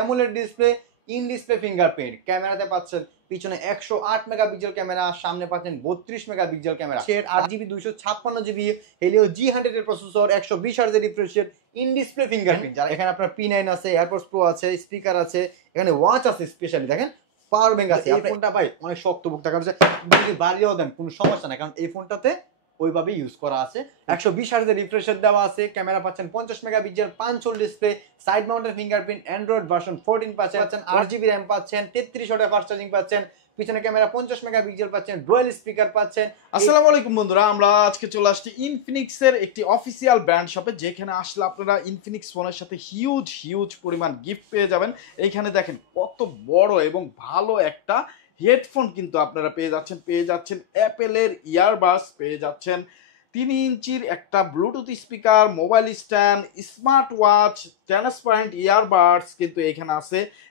AMOLED display, in display fingerprint, ক্যামেরাতে পাচ্ছেন পিছনে 108 মেগাপিক্সেল ক্যামেরা, সামনে পাচ্ছেন 32 megapixel camera, 8GB 256GB Helio G100 এর প্রসেসর, 120 Hz এর refresh rate, in display fingerprint. যারা এখানে আপনার P9 আছে, এয়ারপডস প্রো আছে, স্পিকার আছে, এখানে ওয়াচ আছে, স্পেশালি দেখেন পাওয়ার ব্যাংক আছে। এই ফোনটা ভাই অনেক শক্তপোক্ত, কারণ যদি বাড়িয়েও দেন কোনো সমস্যা নাই, কারণ এই ফোনটাতে ওইভাবে ইউজ করা আছে। 120 Hz এর রিফ্রেশ রেট দেওয়া আছে, ক্যামেরা পাচ্ছেন 50 megapixel, punch hole display, side mounted fingerprint, Android version 14 পাচ্ছেন, 8GB র্যাম পাচ্ছেন, 33 ওয়াটের ফাস্ট চার্জিং পাচ্ছেন, পিছনে ক্যামেরা 50 মেগাপিক্সেল পাচ্ছেন, ডুয়াল স্পিকার পাচ্ছেন। আসসালামু আলাইকুম বন্ধুরা, আমরা আজকে চলে আসছি ইনফিনিক্স এর একটি অফিসিয়াল ব্র্যান্ড শপে, যেখানে আসলে আপনারা ইনফিনিক্স ফোনের সাথে হিউজ পরিমাণ গিফট পেয়ে যাবেন। এইখানে দেখেন কত বড় এবং ভালো একটা হেডফোন কিন্তু আপনারা পেয়ে যাচ্ছেন অ্যাপেলের ইয়ারবাডস পেয়ে যাচ্ছেন, 3 ইঞ্চির একটা Bluetooth speaker, mobile stand, smart watch, transparent earbuds কিন্তু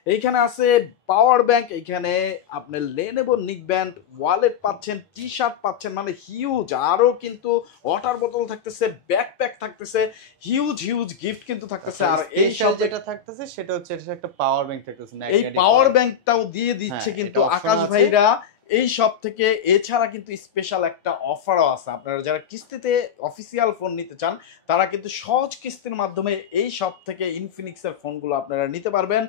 এইখানে আছে পাওয়ার ব্যাংক, এখানে আপনি লেনোভো নিকব্যান্ড ওয়ালেট পাচ্ছেন, টি শার্ট পাচ্ছেন, মানে হিউজ। আরও কিন্তু ওয়াটার বোতল থাকতেছে, ব্যাকপ্যাক থাকতেছে, হিউজ গিফট কিন্তু থাকতেছে। আর এই সব যেটা থাকতেছে সেটা হচ্ছে একটা পাওয়ার ব্যাংক থাকতেছে, এই পাওয়ার ব্যাংকটাও দিয়ে দিচ্ছে কিন্তু আকাশ ভাইরা এই সব থেকে। এছাড়া কিন্তু স্পেশাল একটা অফারও আছে, আপনারা যারা কিস্তিতে অফিসিয়াল ফোন নিতে চান তারা কিন্তু সহজ কিস্তির মাধ্যমে এই সব থেকে ইনফিনিক্সের ফোনগুলো আপনারা নিতে পারবেন,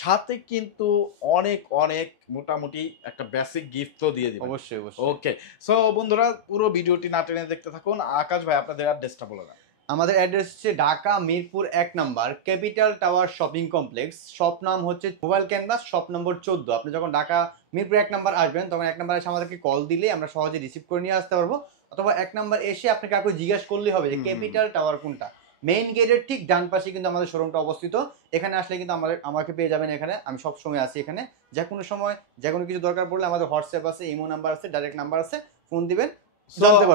সাথে কিন্তু অনেক মোটামুটি একটা বেসিক গিফটও দিয়ে দিবেন। অবশ্যই। ওকে, সো বন্ধুরা পুরো ভিডিওটি না টেনে দেখতে থাকুন। আকাশ ভাই আপনাদের অ্যাড্রেসটা বলে দেন। আমাদের অ্যাড্রেস হচ্ছে Dhaka Mirpur 1 number capital tower shopping complex. Shop নাম হচ্ছে মোবাইল ক্যানভাস, শপ নম্বর 14। আপনি যখন ঢাকা মিরপুর 1 নাম্বার আসবেন তখন 1 নাম্বার এসে আমাদেরকে কল দিলে আমরা সহজে রিসিভ করে নিয়ে আসতে পারবো, অথবা 1 নাম্বার এসে আপনি কাউকে জিজ্ঞাসা করলেই হবে যে ক্যাপিটাল টাওয়ার কোনটা। মেইন গেটের ঠিক ডান পাশে কিন্তু আমাদের শোরুমটা অবস্থিত। এখানে আসলে কিন্তু আমাকে পেয়ে যাবেন এখানে, আমি সব সময় আছি এখানে। যে কোনো সময় যে কোনো কিছু দরকার পড়লে আমাদের হোয়াটসঅ্যাপ আছে, ইমো নাম্বার আছে, ডাইরেক্ট নাম্বার আছে, ফোন দিবেন।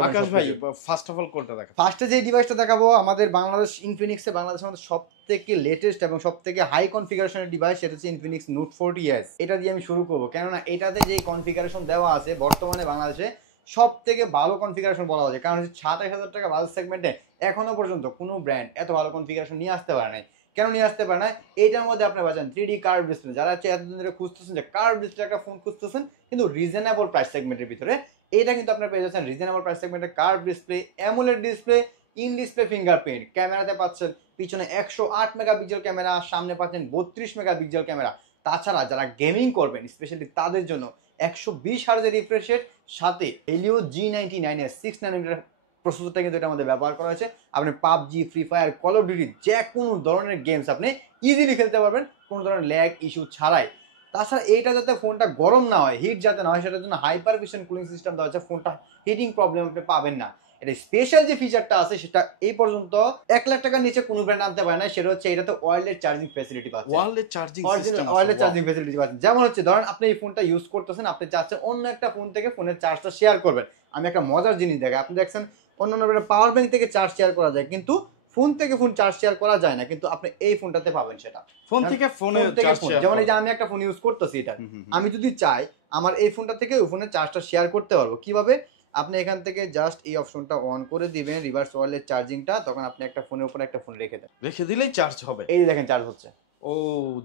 আকাশ ভাই ফার্স্ট অফ অল কোনটা দেখাবো? ফার্স্টে যে ডিভাইসটা দেখাবো আমাদের বাংলাদেশ ইনফিনিক্সে, বাংলাদেশের মধ্যে সবথেকে লেটেস্ট এবং সবথেকে হাই কনফিগারেশনের ডিভাইস, সেটা হচ্ছে ইনফিনিক্স নোট 40s। এটা দিয়ে আমি শুরু করবো, কেননা এটাতে যে কনফিগারেশন দেওয়া আছে বর্তমানে বাংলাদেশে সব থেকে ভালো কনফিগারেশন বলা হচ্ছে, কারণ হচ্ছে 27,000 টাকা বাজেট সেগমেন্টে এখনো পর্যন্ত কোনো ব্র্যান্ড এত ভালো কনফিগারেশন নিয়ে আসতে পারে নাই। কেন নিয়ে আসতে পারে না? এইটার মধ্যে আপনি পাচ্ছেন 3D কার্ভ ডিসপ্লে। যারা হচ্ছে এতদিন ধরে খুঁজতেছেন যে কার্ভ ডিসপ্লে একটা ফোন খুঁজতেছেন কিন্তু রিজনেবল প্রাইস সেগমেন্টের ভিতরে, এটা কিন্তু আপনারা পেয়ে যাচ্ছেন রিজনেবল প্রাইস সেগমেন্টে। Curve display, AMOLED display, in display fingerprint, ক্যামেরাতে পাচ্ছেন পিছনে 108 মেগাপিক্সেল ক্যামেরা, সামনে পাচ্ছেন 32 মেগাপিক্সেল ক্যামেরা। তাছাড়া যারা গেমিং করবেন স্পেশালি তাদের জন্য 120 Hz এর রিফ্রেশ রেট, সাথে হেলিও G99 এর 6 ন্যানোমিটার প্রসেসরটা কিন্তু এটা আমাদের ব্যবহার করা হয়েছে। আপনি PUBG, free fire, call of duty যে কোনো ধরনের গেমস আপনি ইজিলি খেলতে পারবেন কোনো ধরনের ল্যাগ ইস্যু ছাড়াই। তাছাড়া এইটা যাতে ফোনটা গরম না হয়, হিট যাতে না হয়, সেটার জন্য হাইপার ভিশন কুলিং সিস্টেম দেওয়া হচ্ছে, ফোনটা হিটিং প্রবলেম আপনি পাবেন না। এটা স্পেশাল যে ফিচারটা আছে সেটা এই পর্যন্ত 1 লাখ টাকার নিচে কোনো ব্র্যান্ড আনতে পারে না, সেটা হচ্ছে এটাতে ওয়্যারলেস চার্জিং ফ্যাসিলিটি পাচ্ছেন। ওয়্যারলেস চার্জিং ফ্যাসিলিটি পাচ্ছেন। যেমন হচ্ছে ধরেন আপনি এই ফোনটা ইউজ করতেছেন, আপনি চাচ্ছেন অন্য একটা ফোন থেকে ফোনের চার্জটা শেয়ার করবেন। আমি একটা মজার জিনিস দেখাই, আপনি দেখছেন অন্যান্য পাওয়ার ব্যাংক থেকে চার্জ শেয়ার করা যায়, কিন্তু ফোন থেকে ফোন চার্জ শেয়ার করা যায় না, কিন্তু আপনি এই ফোনটাতে পাবেন সেটা ফোন থেকে ফোনে চার্জ শেয়ার। যেমন এই যে আমি একটা ফোন ইউজ করতেছি, এটা আমি যদি চাই আমার এই ফোনটা থেকে ওই ফোনের চার্জটা শেয়ার করতে পারবো। কিভাবে? আপনি এখান থেকে জাস্ট এই অপশনটা অন করে দিবেন, রিভার্স ওয়্যারলেস চার্জিংটা, তখন আপনি একটা ফোনের উপর একটা ফোন রেখে দেন, রেখে দিলেই চার্জ হবে। এই দেখেন চার্জ হচ্ছে। ও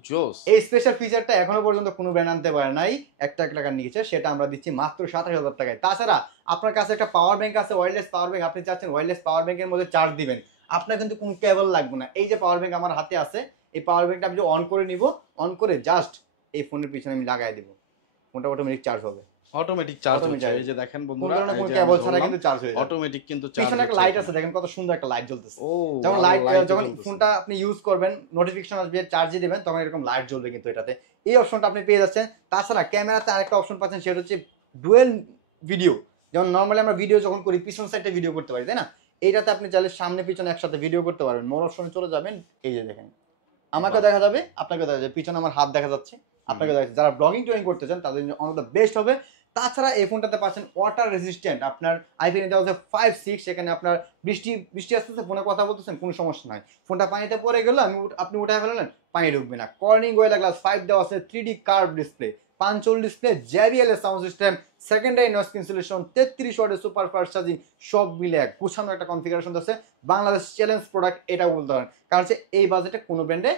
জোস! এই স্পেশাল ফিচারটা এখনো পর্যন্ত কোনো ব্র্যান্ড আনতে পারে নাই 1 টাকার নিচে, সেটা আমরা দিচ্ছি মাত্র 27,000 টাকায়। তাছাড়া আপনার কাছে একটা পাওয়ার ব্যাংক আছে, ওয়্যারলেস পাওয়ার ব্যাংক, আপনি চাচ্ছেন ওয়্যারলেস পাওয়ার ব্যাংকের মধ্যে চার্জ দিবেন, আপনার কিন্তু কোনো কেবল লাগবে না। এই যে পাওয়ার ব্যাংক আমার হাতে আছে, এই পাওয়ার ব্যাংকটা আমি অন করে নিব, অন করে জাস্ট এই ফোনের পিছনে আমি লাগাই দেব, ফোনটা অটোমেটিক চার্জ হবে। অটোমেটিক চার্জ হচ্ছে, এই যে দেখেন বন্ধুরা, এই যে কেবল ছাড়া কিন্তু চার্জ হয়ে যায়, অটোমেটিক কিন্তু চার্জ। পিছনে একটা লাইট আছে, দেখেন কত সুন্দর একটা লাইট জ্বলতেছে। ও যখন লাইট, যখন ফোনটা আপনি ইউজ করবেন, নোটিফিকেশন আসবে, চার্জে দিবেন, তখন এরকম লাইট জ্বলবে কিন্তু এটাতে। এই অপশনটা আপনি পেয়ে যাচ্ছেন। তাছাড়া ক্যামেরাতে আরেকটা অপশন পাচ্ছেন, সেটা হচ্ছে ডুয়েল ভিডিও। যেমন নরমালি আমরা ভিডিও যখন করি পিছন সাইডে ভিডিও করতে পারি, তাই না? এইটাতে আপনি চাইলে সামনে পিছনে একসাথে ভিডিও করতে পারবেন। মোর অপশনে চলে যাবেন, এই যে দেখেন আমাকে দেখা যাবে, আপনাকে দেখা যাবে, পিছনে আমার হাত দেখা যাচ্ছে, আপনাকে দেখা যাচ্ছে। যারা ব্লগিং টোয়িং করতে চান তাদের জন্য অন অফ দ্য বেস্ট হবে। তাছাড়া এই ফোনটাতে পাচ্ছেন ওয়াটার রেজিস্ট্যান্ট, আপনার আইপি দেওয়া হচ্ছে 5.6, সেখানে আপনার বৃষ্টি আসতেছে, ফোনে কথা বলতেছেন, কোনো সমস্যা নাই, ফোনটা পানিতে পড়ে গেল, আপনি উঠায় ফেলেন, পানি ঢুকবে না। কর্নিং গোয়েলা গ্লাস 5 দেওয়া আছে, 3D curve display, punch hole display, JBL এর sound system, secondary noise cancellation, 33 ওয়াটের সুপার ফাস্ট চার্জিং, সব মিলে এক গুছানো একটা কনফিগারেশন আছে। বাংলাদেশ চ্যালেঞ্জ প্রোডাক্ট এটা বলতে পারেন, কারণ হচ্ছে এই বাজেটে কোনো ব্র্যান্ডে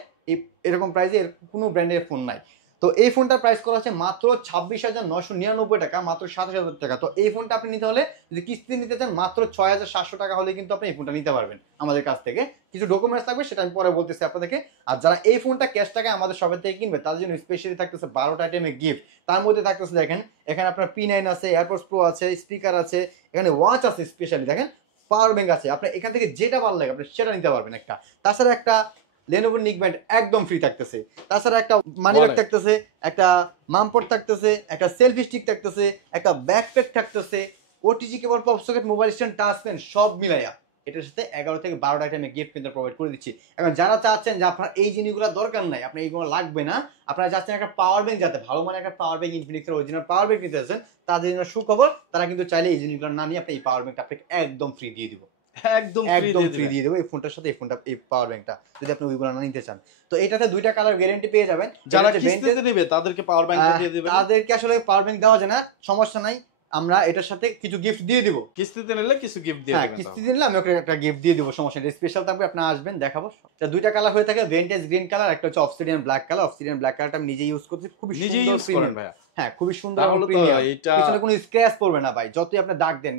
এরকম প্রাইসে এর কোনো ব্র্যান্ডের ফোন নাই। তো এই ফোনটার প্রাইস করা হচ্ছে মাত্র 26,999 টাকা, মাত্র 27,000 টাকা। তো এই ফোনটা আপনি নিতে হলে যদি কিস্তি নিতে চান মাত্র 6,700 টাকা হলে কিন্তু আপনি এই ফোনটা নিতে পারবেন আমাদের কাছ থেকে। কিছু ডকুমেন্টস থাকবে সেটা আমি পরে বলতেছি আপনাদেরকে। আর যারা এই ফোনটা ক্যাশ টাকায় আমাদের শপের থেকে কিনবে তাদের জন্য স্পেশালি থাকতেছে 12টা আইটেমের গিফট। তার মধ্যে থাকতেছে দেখেন এখানে আপনার P9 আছে, এয়ারপডস প্রো আছে, স্পিকার আছে, এখানে ওয়াচ আছে, স্পেশালি দেখেন পাওয়ার ব্যাংক আছে। আপনার এখান থেকে যেটা ভালো লাগে আপনি সেটা নিতে পারবেন একটা। তাছাড়া একটা Lenovo নিক ব্যান্ড একদম ফ্রি থাকতেছে। তাছাড়া একটা মানি ব্যাগ থাকতেছে, একটা মামপট থাকতেছে, একটা সেলফি স্টিক থাকতেছে, একটা ব্যাকপ্যাক থাকতেছে, OTG cable pop socket, mobile stand, touch pen সব মিলাইয়া এটার সাথে 11 থেকে 12টা আইটেমের গিফট কিন্তু প্রোভাইড করে দিচ্ছি। এখন যারা চাচ্ছেন যে আপনার এই জিনিসগুলো দরকার নাই, আপনার এইগুলো লাগবে না, আপনারা চাচ্ছেন একটা পাওয়ার ব্যাংক, যাতে ভালো মানে একটা পাওয়ার ব্যাংক ইনফিনিক্সের অরিজিনাল পাওয়ার ব্যাংক নিতে চাচ্ছেন, তাদের জন্য সুখবর, তারা কিন্তু চাইলে এই জিনিসগুলো না নিয়ে আপনি এই পাওয়ার ব্যাংকটা আপনাকে একদম ফ্রি দিয়ে দিব। একদম একদম ফ্রি দিয়ে দেবো এই ফোনটার সাথে, এই পাওয়ার ব্যাংকটা যদি আপনি ওইগুলো না নিতে চান। তো এটাতে 2টা কালার গ্যারান্টি পেয়ে যাবেন। যারা কিস্তিতে নেবে তাদেরকে পাওয়ার ব্যাংক দিয়ে দিবেন। তাদেরকে আসলে পাওয়ার ব্যাংক দেওয়া যায় না, সমস্যা নাই, আমরা এটার সাথে কিছু গিফট দিয়ে দিব। কিস্তিতে নিলে কিছু গিফট দিয়ে হ্যাঁ, দিবেন। কিস্তিতে নিলে আমি ওকে একটা গিফট দিয়ে দিব, সমস্যা নেই, স্পেশাল থাকবে, আপনি আসবেন দেখাবো। 2টা কালার হয়ে থাকে, ভেন্টেজ গ্রিন কালার, একটা হচ্ছে obsidian black colour. Obsidian black কালারটা আমি নিজে ইউজ করছি, খুবই নিজেই সুন্দর ইউজ করেন ভাইয়া? হ্যাঁ, খুবই সুন্দর এবং তাহলে তো প্রিমিয়াম। এটা পিছনে কোনো স্ক্র্যাচ পড়বে না ভাই, যতই আপনি দাগ দেন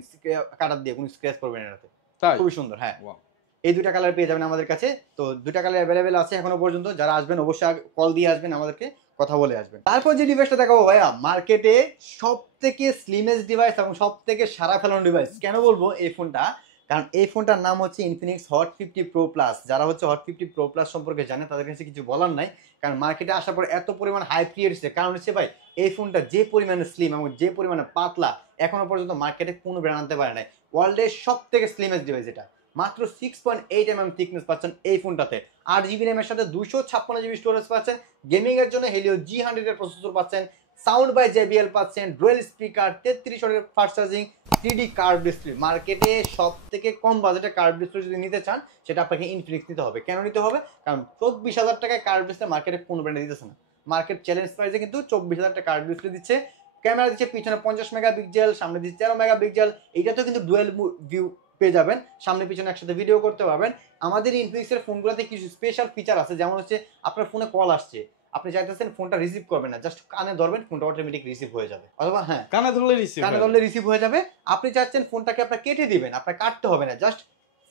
কাটার দিয়ে কোনো স্ক্র্যাচ পড়বে না এটাতে, তাই খুবই সুন্দর। হ্যাঁ, Wow. এই 2টা কালার পেয়ে যাবেন আমাদের কাছে। তো 2টা কালার অ্যাভেলেবেল আছে এখনো পর্যন্ত। যারা আসবেন অবশ্যই কল দিয়ে আসবেন, আমাদেরকে কথা বলে আসবেন। তারপর যে ডিভাইসটা দেখাবো ভাইয়া, মার্কেটে সব থেকে স্লিমেস্ট ডিভাইস এবং সব থেকে সারা ফেলানো ডিভাইস। কেন বলবো এই ফোনটা? কারণ এই ফোনটার নাম হচ্ছে ইনফিনিক্স হট 50 প্রো প্লাস। যারা হচ্ছে হট 50 প্রো প্লাস সম্পর্কে জানে তাদের কাছে কিছু বলার নাই, কারণ মার্কেটে আসার পর এত পরিমাণ হাইপ ক্রিয়েট হচ্ছে। কারণ হচ্ছে ভাই এই ফোনটা যে পরিমাণে স্লিম এবং যে পরিমাণে পাতলা এখনো পর্যন্ত মার্কেটে কোনো ব্র্যান্ড আনতে পারে নাই। ওয়ার্ল্ডের সব থেকে স্লিমেস্ট ডিভাইস এটা। মাত্র 6.8 mm থিকনেস পাচ্ছেন এই ফোনটাতে। 8 GB র্যামের সাথে 256 GB স্টোরেজ পাচ্ছেন। গেমিং এর জন্য হেলিও G100 এর প্রসেসর পাচ্ছেন। সাউন্ড বাই JBL পাচ্ছেন, ডুয়েল স্পিকার, 33 ওয়াটের fast charging, 3D curve display. মার্কেটে সব থেকে কম বাজেটে কার্ভ ডিসপ্লে যদি নিতে চান সেটা আপনাকে ইনফিনিক্স নিতে হবে। কেন নিতে হবে? কারণ 24,000 টাকায় কার্ভ ডিসপ্লে মার্কেটে কোনো ব্র্যান্ডে দিতেছে না। মার্কেট চ্যালেঞ্জ প্রাইসে কিন্তু 24,000 টাকা কার্ভ ডিসপ্লে দিচ্ছে। ক্যামেরা দিচ্ছে পিছনে 50 মেগাপিক্সেল, সামনে দিচ্ছে 13 মেগাপিক্সেল। এইটাতেও কিন্তু ডুয়েল ভিউ পেয়ে যাবেন, সামনে পিছনে একসাথে ভিডিও করতে পারবেন। আমাদের ইনফিনিক্সের ফোনগুলোতে কিছু স্পেশাল ফিচার আছে, যেমন হচ্ছে আপনার ফোনে কল আসছে, আপনি চাইতেছেন ফোনটা রিসিভ করবেন না, জাস্ট কানে ধরবেন, ফোনটা অটোমেটিক রিসিভ হয়ে যাবে। অথবা হ্যাঁ, কানে ধরলে রিসিভ হয়ে যাবে। আপনি চাচ্ছেন ফোনটাকে আপনার কেটে দিবেন, আপনার কাটতে হবে না, জাস্ট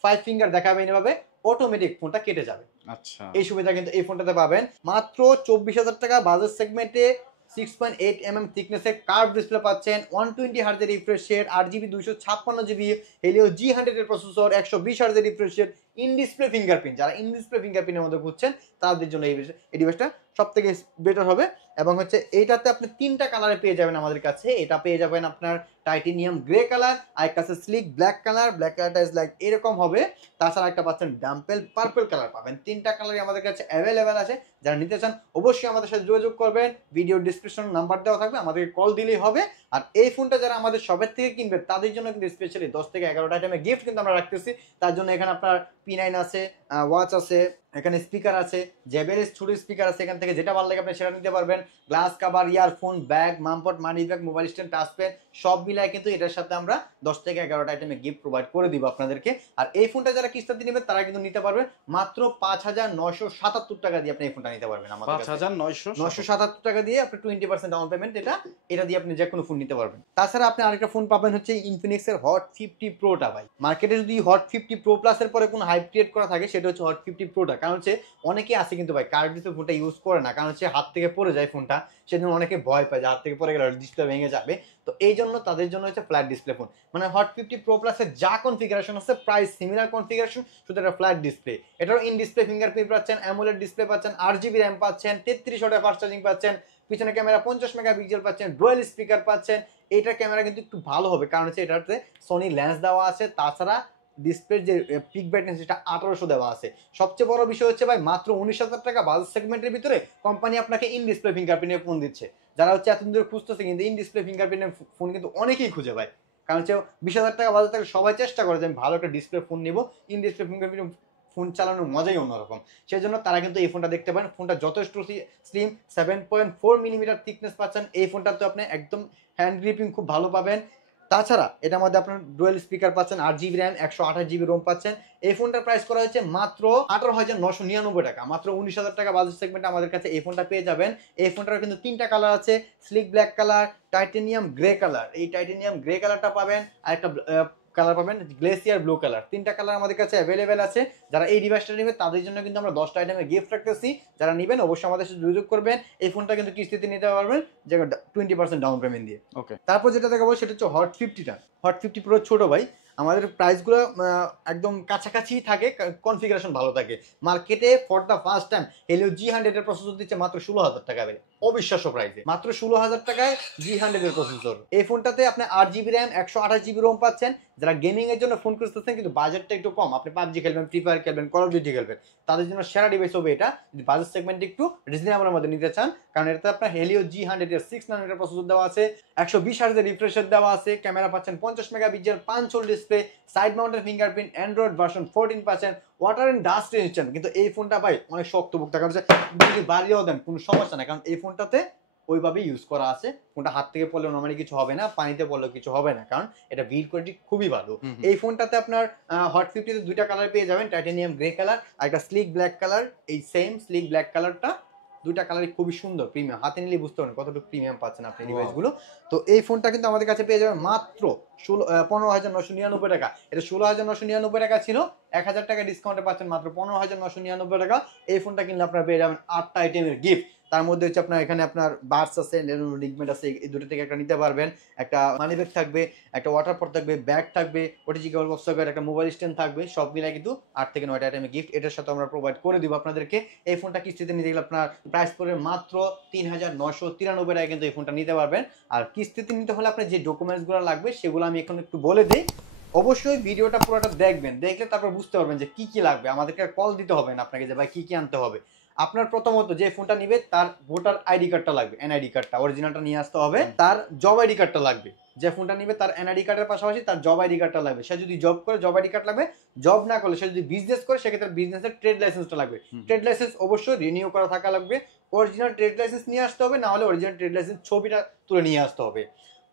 5 ফিঙ্গার দেখাবেন, এভাবে অটোমেটিক ফোনটা কেটে যাবে। আচ্ছা, এই সুবিধা কিন্তু এই ফোনটাতে পাবেন। মাত্র 24,000 টাকা বাজেট সেগমেন্টে 6.8 mm থিকনেসের কার্ভ ডিসপ্লে পাচ্ছেন, 120 হার্জের refresh rate, 8 GB 256 GB Helio G100 এর প্রসেসর, 120 হার্জের refresh rate, in display fingerprint. যারা ইন ডিসপ্লে ফিঙ্গারপ্রিন্টের মধ্যে খুঁজছেন তাদের জন্য এই ডিভাইসটা সব থেকে বেটার হবে। এবং হচ্ছে এইটাতে আপনি 3টা কালারে পেয়ে যাবেন আমাদের কাছে। এটা পেয়ে যাবেন আপনার টাইটেনিয়াম গ্রে কালার, আর একটা আছে স্লিক ব্ল্যাক কালার। ব্ল্যাক কালারটা ইজ লাইক এরকম হবে। তাছাড়া একটা পাচ্ছেন ডাম্পেল পার্পল কালার পাবেন। 3টা কালারই আমাদের কাছে অ্যাভেলেবেল আছে। যারা নিতে চান অবশ্যই আমাদের সাথে যোগাযোগ করবেন, ভিডিও ডিসক্রিপশন নাম্বার দেওয়া থাকবে, আমাদেরকে কল দিলেই হবে। আর এই ফোনটা যারা আমাদের শপের থেকে কিনবে তাদের জন্য কিন্তু স্পেশালি 10 থেকে 11টা আইটেমের গিফট কিন্তু আমরা রাখতেছি। তার জন্য এখানে আপনার P9 আছে, ওয়াচ আছে, এখানে স্পিকার আছে, JBL ছোট স্পিকার আছে, এখান থেকে যেটা ভালো লাগে আপনি সেটা নিতে পারবেন। গ্লাস কাভার, ইয়ারফোন, ব্যাগ, মামপট, money bag, mobile stand, touch pen সব মিলায় কিন্তু এটার সাথে আমরা 10 থেকে 11টা আইটেমের গিফট প্রোভাইড করে দিব আপনাদেরকে। আর এই ফোনটা যারা কিস্তিতে নেবেন তারা কিন্তু নিতে পারবেন মাত্র 5,977 টাকা দিয়ে আপনি এই ফোনটা নিতে পারবেন আমাদের কাছে। 5,977 টাকা দিয়ে আপনি 20% ডাউন পেমেন্ট, এটা দিয়ে আপনি যে কোনো ফোন নিতে পারবেন। তাছাড়া আপনি আরেকটা ফোন পাবেন হচ্ছে ইনফিনিক্সের হট 50 প্রোটা। ভাই মার্কেটে যদি হট 50 প্রো প্লাসের পরে কোনো হাইপ ক্রিয়েট করা থাকে সেটা হচ্ছে হট 50 প্রোটা। কারণ হচ্ছে অনেকে আছে কিন্তু ভাই কার্ড ডিসপ্লে ফোনটা ইউজ করে না, কারণ হচ্ছে হাত থেকে পড়ে যায় ফোনটা, সেজন্য অনেকে ভয় পায় যে হাত থেকে পড়ে গেলে ডিসপ্লে ভেঙে যাবে। তো এই জন্য তাদের জন্য হচ্ছে ফ্ল্যাট ডিসপ্লে ফোন। মানে হট 50 প্রো প্লাসের যা কনফিগারেশন আছে প্রায় সিমিলার কনফিগারেশন, শুধু একটা ফ্ল্যাট ডিসপ্লে। এটারও ইন ডিসপ্লে ফিঙ্গারপ্রিন্ট পাচ্ছেন, অ্যামোলেড ডিসপ্লে পাচ্ছেন, 8 GB র্যাম পাচ্ছেন, 33 ওয়াটের ফাস্ট চার্জিং পাচ্ছেন, পিছনে ক্যামেরা 50 মেগাপিক্সেল পাচ্ছেন, ডুয়াল স্পিকার পাচ্ছেন। এইটার ক্যামেরা কিন্তু একটু ভালো হবে, কারণ হচ্ছে এটাতে সোনি লেন্স দেওয়া আছে। তাছাড়া ডিসপ্লের যে পিক ব্রাইটনেস সেটা 1800 দেওয়া আছে। সবচেয়ে বড় বিষয় হচ্ছে ভাই মাত্র 19,000 টাকা বাজেট সেগমেন্টের ভিতরে কোম্পানি আপনাকে ইন ডিসপ্লে ফিঙ্গারপ্রিন্টের ফোন দিচ্ছে। যারা হচ্ছে এতদিন ধরে খুঁজতেছে কিন্তু ইন ডিসপ্লে ফিঙ্গারপ্রিন্টের ফোন কিন্তু অনেকেই খুঁজে পায়, কারণ হচ্ছে 20,000 টাকা বাজেট থাকলে সবাই চেষ্টা করে যে আমি ভালো একটা ডিসপ্লে ফোন নিব, ইন ডিসপ্লে ফিঙ্গারপ্রিন্ট ফোন চালানোর মজাই অন্যরকম। সেই জন্য তারা কিন্তু এই ফোনটা দেখতে পারেন। ফোনটা যথেষ্ট স্লিম, 7.4 মিলিমিটার থিকনেস পাচ্ছেন এই ফোনটা। তো আপনি একদম হ্যান্ড গ্রিপিং খুব ভালো পাবেন। তাছাড়া এটার মধ্যে আপনার ডুয়েল স্পিকার পাচ্ছেন, 8 জিবি র্যাম, 128 জিবি রোম পাচ্ছেন। এই ফোনটার প্রাইস করা হয়েছে মাত্র 18,999 টাকা। মাত্র 19,000 টাকা বাজেট সেগমেন্টে আমাদের কাছে এই ফোনটা পেয়ে যাবেন। এই ফোনটার কিন্তু 3টা কালার আছে, slick black colour, titanium grey colour. এই টাইটেনিয়াম গ্রে কালারটা পাবেন, আর একটা কালার পাবেন গ্লেসিয়ার ব্লু কালার। 3টা কালার আমাদের কাছে অ্যাভেলেবেল আছে। যারা এই ডিভাইসটা নেবে তাদের জন্য কিন্তু আমরা 10টা আইটেমের গিফট রাখতেছি। যারা নেবেন অবশ্যই আমাদের সাথে যোগাযোগ করবেন। এই ফোনটা কিন্তু কিস্তিতে নিতে পারবেন, যে 20% ডাউন পেমেন্ট দিয়ে। ওকে, তারপর যেটা দেখাবো সেটা হচ্ছে হট 50টা। হট 50 প্রো ছোট ভাই, আমাদের প্রাইসগুলো একদম কাছাকাছি থাকে, কনফিগারেশন ভালো থাকে। মার্কেটে for the first time Helio G100 এর প্রসেসর দিচ্ছে মাত্র 16,000 টাকা বেড়ে, অবিশ্বাস্য প্রাইসে মাত্র 16,000 টাকায় G100 এর প্রসেসর। এই ফোনটাতে আপনি 8 জিবি র্যাম, 128 জিবি রোম পাচ্ছেন। যারা গেমিং এর জন্য ফোন খুঁজতেছেন কিন্তু বাজেটটা একটু কম, আপনি পাবজি খেলবেন, ফ্রি ফায়ার খেলবেন, কল অফ ডিউটি খেলবেন, তাদের জন্য সেরা ডিভাইস হবে এটা, যদি বাজেট সেগমেন্ট একটু রিজনেবলের মধ্যে নিতে চান। কারণ এটাতে আপনার হেলিও G100 এর 6 নানোমিটার প্রসেসর দেওয়া আছে, 120 হার্জের রিফ্রেশ রেট দেওয়া আছে, ক্যামেরা পাচ্ছেন 50 মেগাপিক্সেল, পাঁচ whole display, side mounted fingerprint, Android version 14 পাচ্ছেন, ওয়াটার এন্ড ডাস্ট রেজিস্ট্যান্ট। কিন্তু এই ফোনটা ভাই অনেক শক্তপোক্ত, কারণ যদি বাড়িয়েও দেন কোনো সমস্যা নাই, কারণ এই ফোনটাতে ওইভাবে ইউজ করা আছে। ফোনটা হাত থেকে পড়লে নর্মালি কিছু হবে না, পানিতে পড়লেও কিছু হবে না, কারণ এটা বিল্ড কোয়ালিটি খুবই ভালো। এই ফোনটাতে আপনার হট 50তে 2টা কালার পেয়ে যাবেন, টাইটেনিয়াম গ্রে কালার আর একটা স্লিক ব্ল্যাক কালার। এই সেম স্লিক ব্ল্যাক কালারটা, 2টা কালারই খুবই সুন্দর, প্রিমিয়াম। হাতে নিলে বুঝতে পারেন কতটুকু প্রিমিয়াম পাচ্ছেন আপনি ডিভাইসগুলো। তো এই ফোনটা কিন্তু আমাদের কাছে পেয়ে যাবেন মাত্র 15,999 টাকা। এটা 16,999 টাকা ছিল, 1,000 টাকা ডিসকাউন্টে পাচ্ছেন মাত্র 15,999 টাকা। এই ফোনটা কিনলে আপনারা পেয়ে যাবেন 8টা আইটেমের গিফট। তার মধ্যে হচ্ছে আপনার এখানে আপনার বার্স আছে, লিগমেন্ট আছে, এই দুটো থেকে একটা নিতে পারবেন। একটা মানি ব্যাগ থাকবে, একটা ওয়াটার পট থাকবে, ব্যাগ থাকবে, ওটিজি কেবল বক্স থাকবে, একটা মোবাইল স্ট্যান্ড থাকবে। সব মিলাই কিন্তু 8 থেকে 9টা আইটেমের গিফট এটার সাথে আমরা প্রোভাইড করে দিব আপনাদেরকে। এই ফোনটা কিস্তিতে নিতে গেলে আপনার প্রাইস পড়বে মাত্র 3,993 টাকা, কিন্তু এই ফোনটা নিতে পারবেন। আর কিস্তিতে নিতে হলে আপনার যে ডকুমেন্টসগুলো লাগবে সেগুলো আমি এখন একটু বলে দিই। অবশ্যই ভিডিওটা পুরোটা দেখবেন, দেখলে তারপর বুঝতে পারবেন যে কি কি লাগবে। আমাদেরকে কল দিতে হবে না আপনাকে যে ভাই কি কি আনতে হবে। আপনার প্রথমত যে ফোনটা নিবে তার ভোটার আইডি কার্ডটা লাগবে, এনআইডি কার্ডটা অরিজিনালটা নিয়ে আসতে হবে। তার জব আইডি কার্ডটা লাগবে, যে ফোনটা নিবে তার এনআইডি কার্ডের পাশাপাশি তার জব আইডি কার্ডটা লাগবে। সে যদি জব করে জব আইডি কার্ড লাগবে, জব না করলে সে যদি বিজনেস করে সেক্ষেত্রে বিজনেসের ট্রেড লাইসেন্সটা লাগবে। ট্রেড লাইসেন্স অবশ্যই রিনিউ করা থাকা লাগবে। অরিজিনাল ট্রেড লাইসেন্স নিয়ে আসতে হবে, না হলে অরিজিনাল ট্রেড লাইসেন্স ছবিটা তুলে নিয়ে আসতে হবে।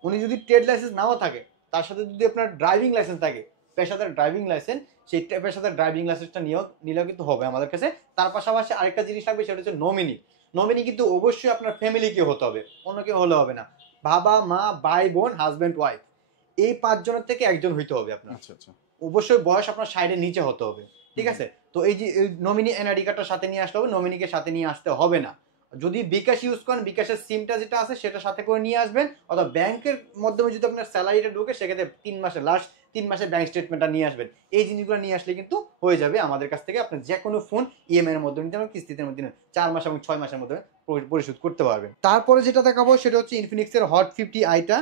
উনি যদি ট্রেড লাইসেন্স নাও থাকে, তার সাথে যদি আপনার ড্রাইভিং লাইসেন্স থাকে, পেশাদার ড্রাইভিং লাইসেন্স, সেই পেশাদার ড্রাইভিং লাইসেন্সটা নিলেও কিন্তু হবে আমাদের কাছে। তার পাশাপাশি আরেকটা জিনিস লাগবে, সেটা হচ্ছে নমিনি। নমিনি কিন্তু অবশ্যই আপনার ফ্যামিলি কেউ হতে হবে, অন্য কেউ হলে হবে না। বাবা মা ভাই বোন হাজব্যান্ড ওয়াইফ, এই 5 জনের থেকে একজন হইতে হবে আপনার। আচ্ছা আচ্ছা। অবশ্যই বয়স আপনার সাইডের নিচে হতে হবে, ঠিক আছে? তো এই যে নমিনি এনআইডি কার্ডটা সাথে নিয়ে আসতে হবে, নমিনিকে সাথে নিয়ে আসতে হবে না। যদি বিকাশ ইউজ করেন, বিকাশের সিমটা যেটা আছে সেটা সাথে করে নিয়ে আসবেন, অথবা ব্যাংকের মাধ্যমে যদি আপনার স্যালারিটা ঢুকে সেক্ষেত্রে 3 মাসের লাস্ট 3 মাসের ব্যাংক স্টেটমেন্টটা নিয়ে আসবেন। এই জিনিসগুলো নিয়ে আসলে কিন্তু হয়ে যাবে আমাদের কাছ থেকে। আপনার যে কোনো ফোন ইএমআই এর মধ্যে নিতে পারবেন, কিস্তিতে মধ্যে 4 মাস এবং 6 মাসের মধ্যে পরিশোধ করতে পারবেন। তারপরে যেটা দেখাবো সেটা হচ্ছে ইনফিনিক্সের হট 50 আইটা,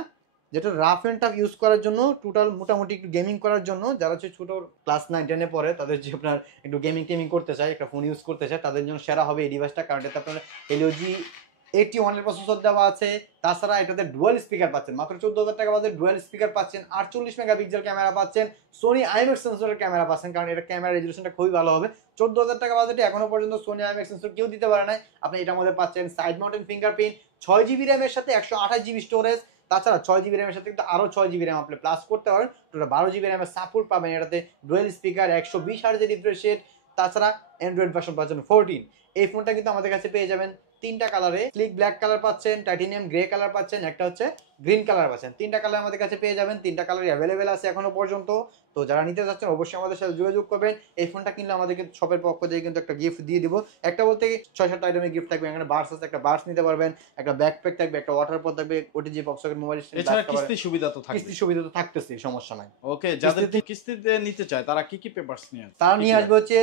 যেটা রাফ অ্যান্ড টাফ ইউজ করার জন্য, টোটাল মোটামুটি একটু গেমিং করার জন্য। যারা হচ্ছে ছোট ক্লাস 9-10 এ পড়ে, তাদের যে আপনার একটু গেমিং করতে চায়, একটা ফোন ইউজ করতে চায়, তাদের জন্য সেরা হবে এই ডিভাইসটা। কারণ এটাতে আপনার হেলিও G81 এর প্রসেসর দেওয়া আছে। তাছাড়া এটাতে ডুয়াল স্পিকার পাচ্ছেন, মাত্র 14,000 টাকা বাজে ডুয়াল স্পিকার পাচ্ছেন, 48 মেগাপিক্সেল ক্যামেরা পাচ্ছেন, সোনি আইএমএক্স সেন্সরের ক্যামেরা পাচ্ছেন, কারণ এটা ক্যামেরা রেজলিউশনটা খুবই ভালো হবে। 14,000 টাকা বাজেটে এখনো পর্যন্ত সোনি আইএমএক্স সেন্সর কেউ দিতে পারে নাই। আপনি এটার মধ্যে পাচ্ছেন সাইড মাউন্টেড ফিঙ্গারপ্রিন্ট, 6 জিবি র্যামের সাথে 128 জিবি স্টোরেজ। তাছাড়া 6 জিবি র্যামের সাথে কিন্তু আরো 6 জিবি র্যাম আপনি প্লাস করতে পারেন, টোটাল 12 জিবি র্যামের সাপোর্ট পাবেন। এটাতে ডুয়াল স্পিকার, 120 হার্জের রিফ্রেশ রেট, তাছাড়া অ্যান্ড্রয়েড ভার্সন পাচ্ছেন 14। এই ফোনটা কিন্তু আমাদের কাছে পেয়ে যাবেন 3টা কালারে, স্লিক ব্ল্যাক কালার পাচ্ছেন, টাইটেনিয়াম গ্রে কালার পাচ্ছেন, একটা হচ্ছে গ্রিন কালার পাচ্ছেন। 3টা কালার আমাদের কাছে পেয়ে যাবেন, 3টা কালারই অ্যাভেলেবেল আছে এখনো পর্যন্ত। তো যারা নিতে যাচ্ছেন অবশ্যই আমাদের সাথে যোগাযোগ করবেন। এই ফোনটা কিনলে আমাদেরকে শপের পক্ষ থেকে কিন্তু একটা গিফট দিয়ে দিব। একটা বলতে 6-7 আইটেমের গিফট থাকবে। এখানে বার্স আছে, একটা বার্স নিতে পারবেন, একটা ব্যাকপ্যাক থাকবে, একটা ওয়াটার পট থাকবে, ওটিজি বক্স থাকবে, মোবাইল স্ট্যান্ড, এছাড়া কিস্তি সুবিধা তো থাকবে। কিস্তি সুবিধা তো থাকতেছে, সমস্যা নাই। ওকে, যাদের কিস্তিতে নিতে চায় তারা কি কি পেপারস নিয়ে আসবে? তারা নিয়ে আসবে হচ্ছে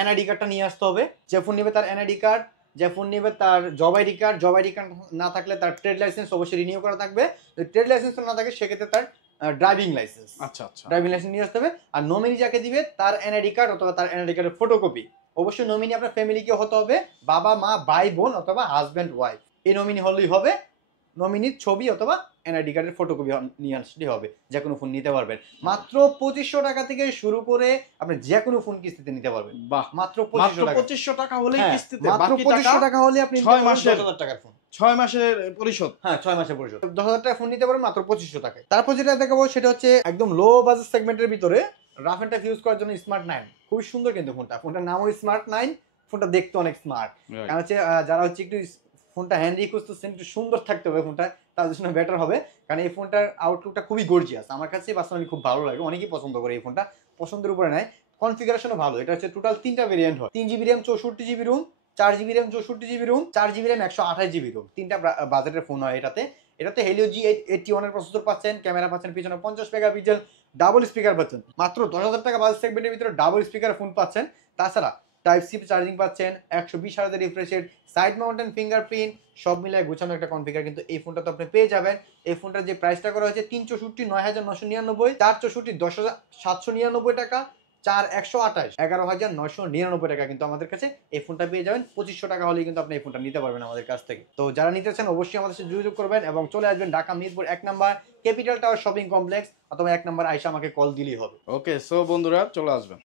এনআইডি কার্ডটা নিয়ে আসতে হবে। যে ফোন নেবে তার এনআইডি কার্ড, যে ফোন নেবে তার job ID card, job ID card না থাকলে তার ট্রেড লাইসেন্স অবশ্যই রিনিউ করা থাকবে। যদি ট্রেড লাইসেন্স না থাকে সেক্ষেত্রে তার ড্রাইভিং লাইসেন্স, আচ্ছা আচ্ছা, ড্রাইভিং লাইসেন্স নিয়ে আসতে হবে। আর নমিনি যাকে দিবে তার এনআইডি কার্ড অথবা তার এনআইডি কার্ডের ফটোকপি। অবশ্যই নমিনি আপনার ফ্যামিলি কেউ হতে হবে, বাবা মা ভাই বোন অথবা হাজব্যান্ড ওয়াইফ, এই নমিনি হলেই হবে। নমিনির ছবি অথবা এনআইডি কার্ডের ফটোকপি নিয়ে আসলেই হবে, যে কোনো ফোন নিতে পারবেন। মাত্র 2500 টাকা থেকে শুরু করে আপনি যে কোনো ফোন কিস্তিতে নিতে পারবেন। বাহ, মাত্র 2500 টাকা, 2500 টাকা হলেই কিস্তিতে, মাত্র বাকি 2500 টাকা হলে আপনি 6 মাসের 10,000 টাকার ফোন। 6 মাসের পরিশোধ। হ্যাঁ 6 মাসের পরিশোধ। 10,000 টাকা ফোন নিতে পারবেন মাত্র 2500 টাকায়। তারপর যেটা দেখাবো সেটা হচ্ছে একদম লো বাজেট সেগমেন্টের ভিতরে রাফ এন্ড টাফ ইউজ করার জন্য স্মার্ট 9। খুবই সুন্দর কিন্তু ফোনটা। ফোনটার নামও স্মার্ট 9। ফোনটা দেখতে অনেক স্মার্ট। কারণ হচ্ছে যারা হচ্ছে একটু ফোনটা হ্যান্ডি খুঁজতেছেন, একটু সুন্দর থাকতে হবে ফোনটা, তাদের জন্য বেটার হবে। কারণ এই ফোনটার আউটলুকটা খুবই গর্জিয়াস। আমার কাছে পার্সোনালি খুব ভালো লাগে। অনেকেই পছন্দ করে এই ফোনটা। পছন্দের উপরে নাই। কনফিগারেশনও ভালো। এটা হচ্ছে টোটাল 3টা ভেরিয়েন্ট হয়। 3GB RAM 64GB room, 4GB RAM 64GB room, 4GB RAM 128GB room. 3টা বাজেটের ফোন হয় এটাতে। এটাতে Helio G81 এর প্রসেসর পাচ্ছেন, ক্যামেরা পাচ্ছেন পিছনে 50 মেগাপিক্সেল, ডাবল স্পিকার পাচ্ছেন। মাত্র 10,000 টাকা বাজেট সেগমেন্টের ভিতরে ডাবল স্পিকার ফোন পাচ্ছেন। তাছাড়া টাইপ সি চার্জিং পাচ্ছেন, 120 Hz refresh rate, side mountain fingerprint, সব মিলায় গোছানো একটা কনফিগার কিন্তু এই ফোনটা তো আপনি পেয়ে যাবেন। এই ফোনটার যে প্রাইসটা করা হয়েছে 364 9,999, 464 10,799 টাকা, 4128 11,999 টাকা কিন্তু আমাদের কাছে এই ফোনটা পেয়ে যাবেন। 2500 টাকা হলেই কিন্তু আপনি এই ফোনটা নিতে পারবেন আমাদের কাছ থেকে। তো যারা নিতে চান অবশ্যই আমাদের সাথে যোগাযোগ করবেন এবং চলে আসবেন Dhaka Mirpur 1 number capital tower shopping complex, অথবা 1 নাম্বার আইসা আমাকে কল দিলেই হবে। ওকে, সো বন্ধুরা চলে আসবেন।